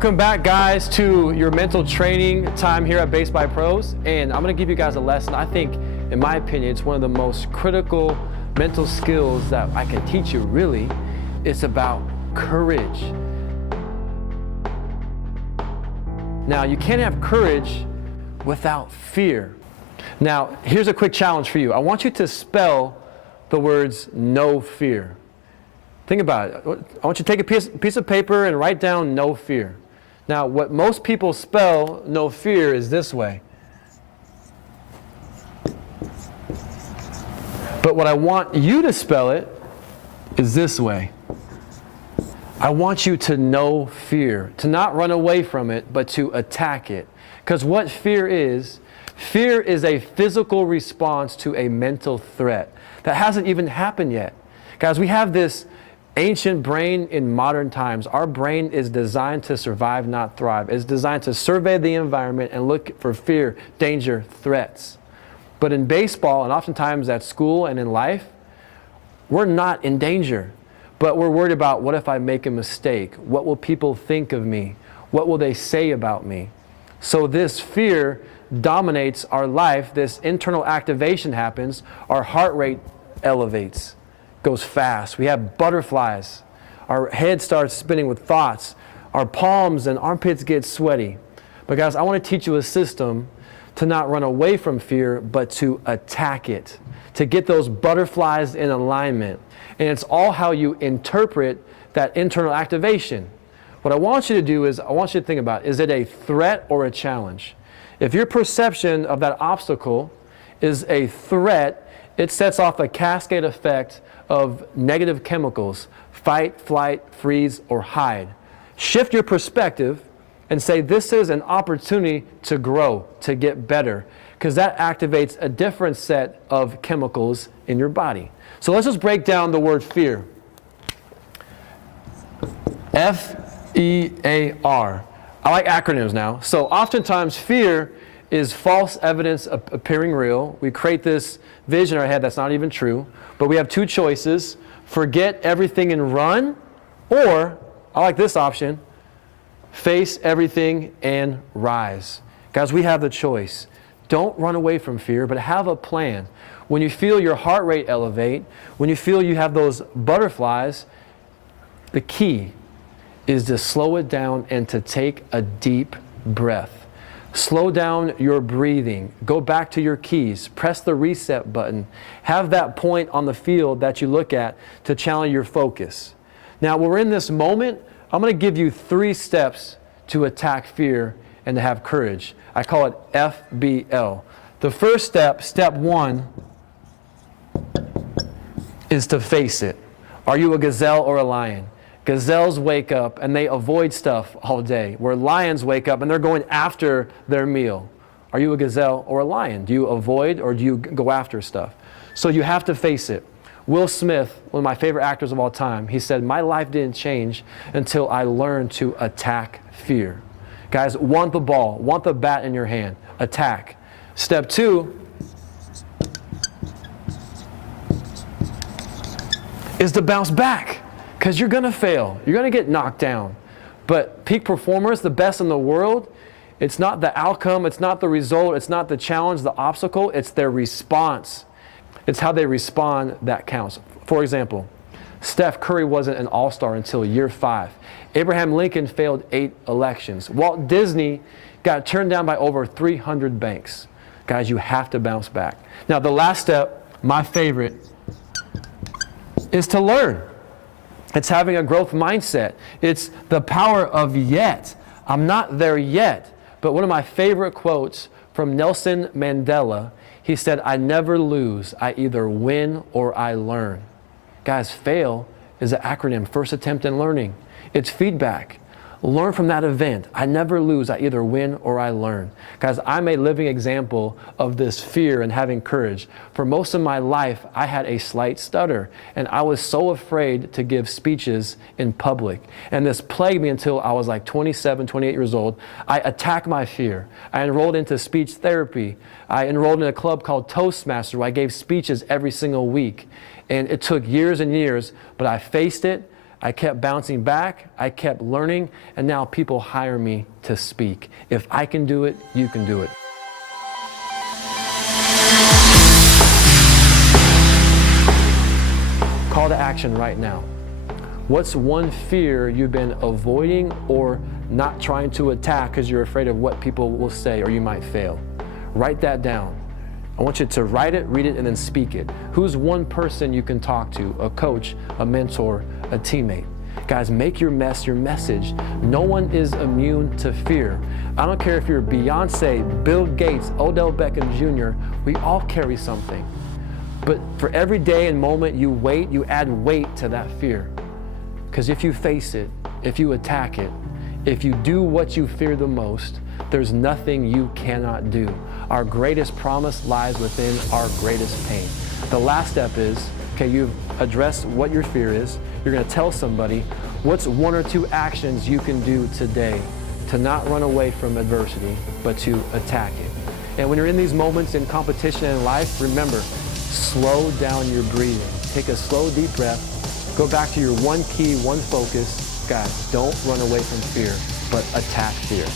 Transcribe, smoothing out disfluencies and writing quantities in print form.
Welcome back, guys, to your mental training time here at Base by Pros. And I'm going to give you guys a lesson. I think, in my opinion, it's one of the most critical mental skills that I can teach you, really. It's about courage. Now, you can't have courage without fear. Now, here's a quick challenge for you. I want you to spell the words no fear. Think about it. I want you to take a piece of paper and write down no fear. Now, what most people spell no fear is this way. But what I want you to spell it is this way. I want you to know fear, to not run away from it, but to attack it. Because what fear is a physical response to a mental threat that hasn't even happened yet. Guys, we have this ancient brain in modern times. Our brain is designed to survive, not thrive. It's designed to survey the environment and look for fear, danger, threats. But in baseball, and oftentimes at school and in life, we're not in danger. But we're worried about, what if I make a mistake? What will people think of me? What will they say about me? So this fear dominates our life. This internal activation happens. Our heart rate elevates, goes fast. We have butterflies. Our head starts spinning with thoughts. Our palms and armpits get sweaty. But guys, I want to teach you a system to not run away from fear, but to attack it, to get those butterflies in alignment. And it's all how you interpret that internal activation. What I want you to do is, I want you to think about, is it a threat or a challenge? If your perception of that obstacle is a threat, it sets off a cascade effect of negative chemicals: fight, flight, freeze, or hide. Shift your perspective and say, this is an opportunity to grow, to get better, because that activates a different set of chemicals in your body. So let's just break down the word fear. F-E-A-R. I like acronyms now. So oftentimes fear is false evidence appearing real. We create this vision in our head that's not even true. But we have two choices: forget everything and run, or, I like this option, face everything and rise. Guys, we have the choice. Don't run away from fear, but have a plan. When you feel your heart rate elevate, when you feel you have those butterflies, the key is to slow it down and to take a deep breath. Slow down your breathing. Go back to your keys. Press the reset button. Have that point on the field that you look at to challenge your focus. Now, when we're in this moment, I'm going to give you 3 steps to attack fear and to have courage. I call it FBL. The first step, step 1, is to face it. Are you a gazelle or a lion? Gazelles wake up and they avoid stuff all day, where lions wake up and they're going after their meal. Are you a gazelle or a lion? Do you avoid or do you go after stuff? So you have to face it. Will Smith, one of my favorite actors of all time, he said, my life didn't change until I learned to attack fear. Guys, want the ball, want the bat in your hand, attack. Step 2 is to bounce back. Because you're going to fail. You're going to get knocked down. But peak performers, the best in the world, it's not the outcome, it's not the result, it's not the challenge, the obstacle, it's their response. It's how they respond that counts. For example, Steph Curry wasn't an all-star until year 5. Abraham Lincoln failed 8 elections. Walt Disney got turned down by over 300 banks. Guys, you have to bounce back. Now, the last step, my favorite, is to learn. It's having a growth mindset. It's the power of yet. I'm not there yet. But one of my favorite quotes from Nelson Mandela, he said, I never lose. I either win or I learn. Guys, FAIL is an acronym, first attempt in learning. It's feedback. Learn from that event. I never lose. I either win or I learn. Guys, I'm a living example of this fear and having courage. For most of my life, I had a slight stutter, and I was so afraid to give speeches in public. And this plagued me until I was like 27, 28 years old. I attacked my fear. I enrolled into speech therapy. I enrolled in a club called Toastmasters, where I gave speeches every single week. And it took years and years, but I faced it. I kept bouncing back, I kept learning, and now people hire me to speak. If I can do it, you can do it. Call to action right now. What's one fear you've been avoiding or not trying to attack because you're afraid of what people will say or you might fail? Write that down. I want you to write it, read it, and then speak it. Who's one person you can talk to? A coach, a mentor, a teammate. Guys, make your message. No one is immune to fear. I don't care if you're Beyonce, Bill Gates, Odell Beckham Jr., we all carry something. But for every day and moment you wait, you add weight to that fear. Because if you face it, if you attack it, if you do what you fear the most, there's nothing you cannot do. Our greatest promise lies within our greatest pain. The last step is, okay, you've addressed what your fear is. You're going to tell somebody what's one or two actions you can do today to not run away from adversity, but to attack it. And when you're in these moments in competition in life, remember, slow down your breathing. Take a slow, deep breath. Go back to your one key, one focus. Guys, don't run away from fear, but attack fear.